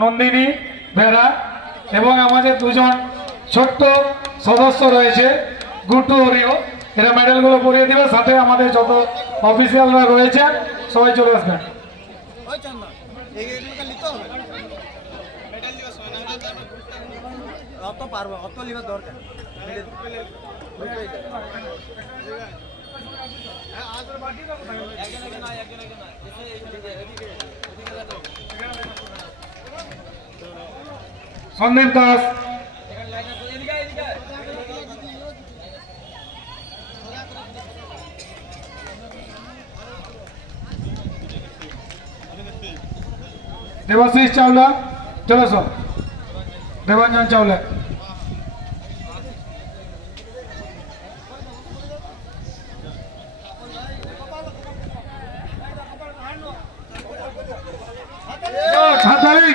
নন্দিনী বেরা এবং আমাদের দুজন ছোট্ট সদস্য রয়েছে গুট্টু হরিও এরা মেডেলগুলো পরিয়ে দিবে, সাথে আমাদের যত অফিসিয়ালরা রয়েছে সবাই চলে আসবেন। অত পারব অত লিবার দরকার সন্দীপ দাস দেবাশিস চাওলা চলে সব দেবাঞ্জন চাওলা হাতালি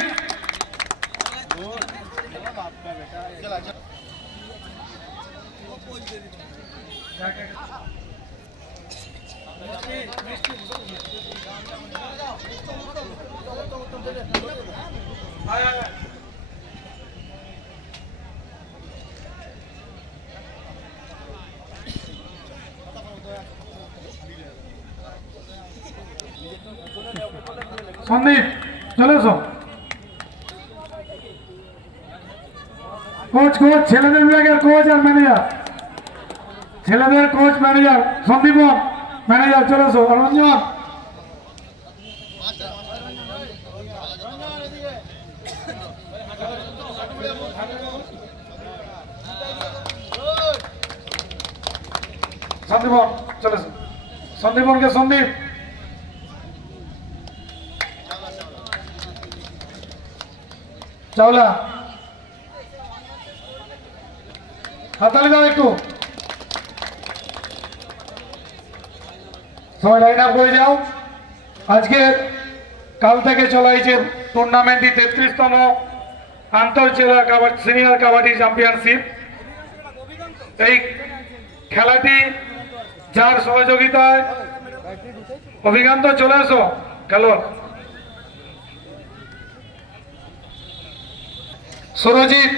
সন্দীপ চলে এসো। কোচ কোচ ছেলেদের বিভাগের কোচ আর ম্যানেজার ছেলেদের কোচ ম্যানেজার সন্দীপন ম্যানেজার চলে এসো আর রঞ্জন সন্দীপন চলে এসো সন্দীপনকে সন্দীপ চাওলা হাতালি দাও একটু। সবাই লাইন আপ করে যাও। আজকে কাল থেকে চলাইছে টুর্নামেন্টটি তেত্রিশতম আন্তর জেলা কাবাডি সিনিয়র কাবাডি চ্যাম্পিয়নশিপ এই খেলাটি যার সহযোগিতায় অভিজ্ঞান্ত চলে এসো, খেলোয়াড়। সুরজিৎ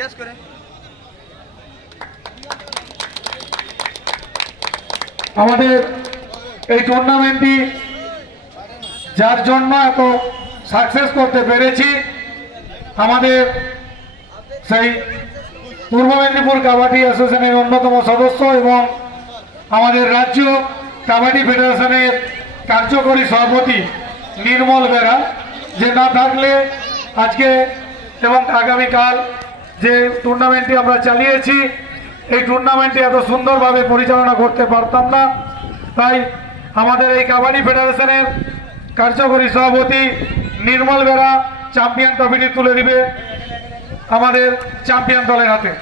জিজ্ঞাস করে আমাদের এই টুর্নামেন্টটি যার জন্য এত সাকসেস করতে পেরেছি, আমাদের সেই পূর্ব মেদিনীপুর কাবাডি অ্যাসোসিয়েশনের অন্যতম সদস্য এবং আমাদের রাজ্য কাবাডি ফেডারেশনের কার্যকরী সভাপতি নির্মল বেরা, যে না থাকলে আজকে এবং আগামীকাল যে টুর্নামেন্টটি আমরা চালিয়েছি এই টুর্নামেন্টটি এত সুন্দরভাবে পরিচালনা করতে পারতাম না তাই আমাদের এই কাবাডি ফেডারেশনের কার্যকরী সভাপতি নির্মল বেরা চ্যাম্পিয়ন ট্রফিটি তুলে দিবে আমাদের চ্যাম্পিয়ন দলের হাতে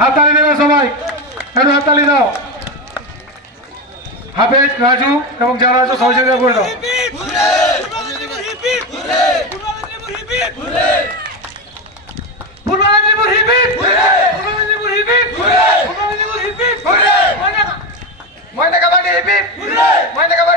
হাততালি দেবে সবাই একটু হাততালি দাও হাফেজ রাজু এবং যারা আছো সহযোগিতা করে দাও ময়না কাবাডি হিপিপ ময়না কাবাডি